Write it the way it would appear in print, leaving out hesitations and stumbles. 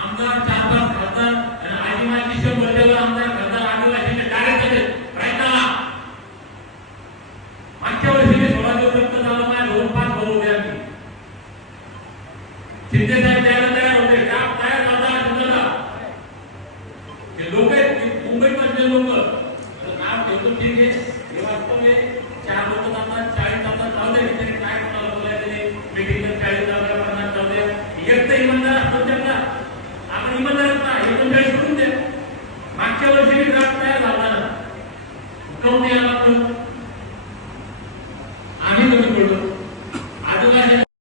आमदार 4-5 खासदार आदिवासी बोललेला आमदार खासदार आदिवासीचे कार्यकर्ते प्रयत्नाला मागच्या वर्षी 16 दिवस झालं माझ्या 2-5 बरोबर आम्ही शिंदे साहेब द्यायला तयार होते का तयार झाला समजा ते लोक मुंबई मधले लोक नाव ठेवतो ठीक आहे हे वास्तव आहे 4 लोक जातात 40 जातात जाऊ दे तरी काय कोणाला बोलायचं नाही मीटिंगला 40 जाऊ द्या 50 जाऊ द्या एक तर इमानदार असतो त्यांना आपण इमानदार